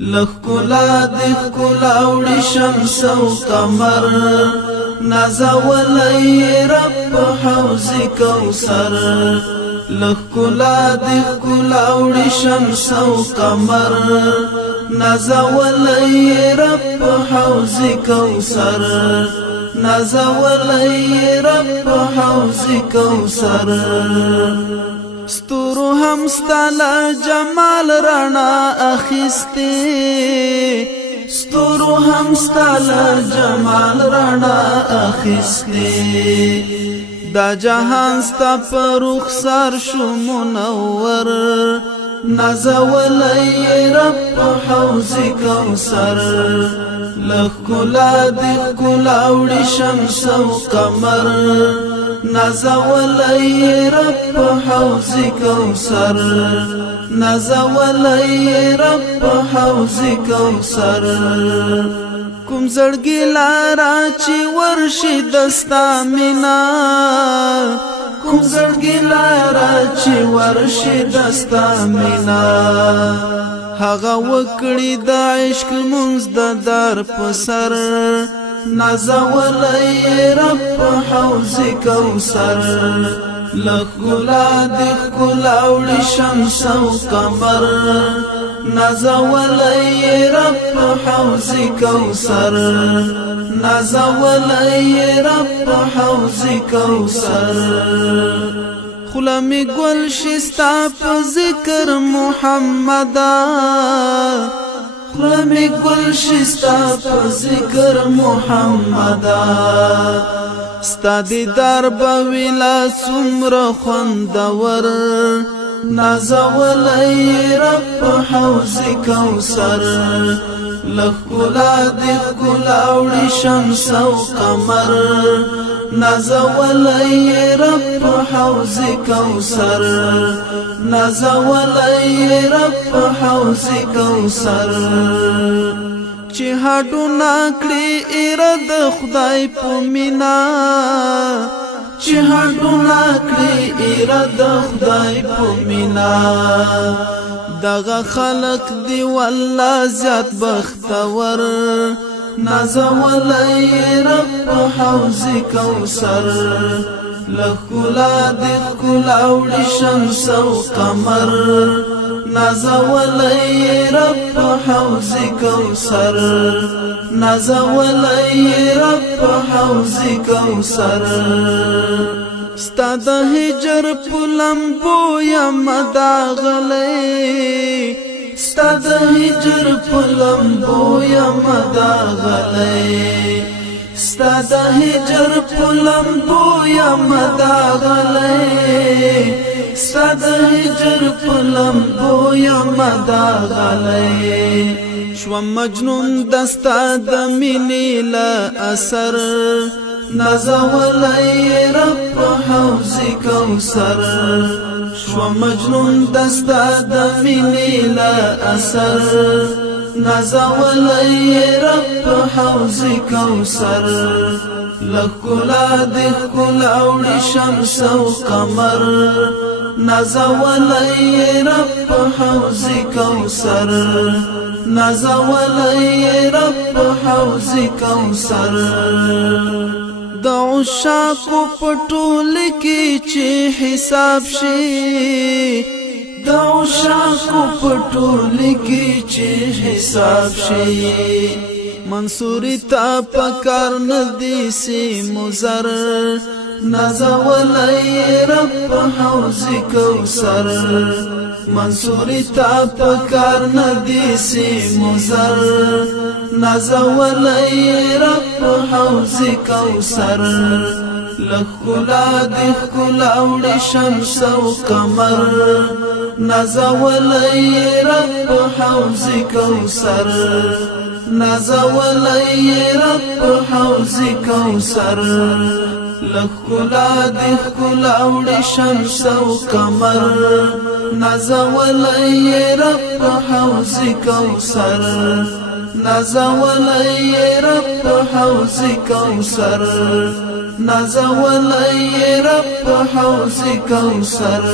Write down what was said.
لخکلا دخکلا وړي شمس او قمر نازولی رب په حوض کوثر لخکلا دخکلا وړي شمس او قمر نازولی رب په حوض کوثر نازولی رب په حوض کوثر ستورو هم ستاله جمال رڼا اخیستی ستورو هم ستاله جمال رڼا اخیستی دا جهان ستا په رخسار شو منور نازولی رب په حوض کوثر لخکلا دخکلا وړي شمس او قمر نازولی رب په حوض کوثر نازولی رب په حوض کوثر کوم زړګي لارا چې ورشي دستا مینا کوم زړګي لارا چې ورشي دستا مینا هغه وکړي د عشق منځ د دار په سر نازولی رب په حوض کوثر لخکلا دخکلا وړي شمس او قمر نازولی رب په حوض کوثر نازولی رب په حوض کوثر خلا می گل شستا په ذکر محمدا خلا می گل شستا په ذکر محمدا ستا دیدار بویلا څومره خوندور نازولی رب په حوض کوثر لخکلا دخکلا وړي شمس او قمر نازولی رب په حوض کوثر نازولی رب په حوض کوثر چې هډو ناکړي اراده خدای په مینا چې هډو ناکړي اراده خدای په مینا دغه خلق دی والله زیات بختور نازولی رب په حوض کوثر لخکلا دخکلا وړي شمس او قمر نازولی رب په حوض کوثر نازولی رب په حوض کوثر ستا د هجر په لمبو یم داغلی ستا د هجر په لمبو یم داغلی ستا د هجر په لمبو یم داغلی ستا د هجر په لمبو یم داغلی شوم مجنون دستا د مینې له اثر نازولی رب په حوض کوثر شوم مجنون دستا د مینې له اثر نازولی رب په حوض کوثر لخکلا دخکلا وړي شمس او قمر نازولی رب په حوض کوثر نازولی رب په حوض کوثر د عشاقو په ټوله کې چې حساب شي د عشاقو په ټوله کې چې حساب شي منصوري تا پکار ندي سي مزر نازولی رب په حوض کوثر منصوري تا پکار ندي سي مزر نازولی رب په حوض کوثر لخکلا دخکلا وړي شمس او قمر نازولی رب په حوض کوثر نازولی رب په حوض کوثر لخکلا دخکلا وړي شمس او قمر نازولی رب په حوض کوثر نازولی رب په حوض کوثر نازولی رب په حوض کوثر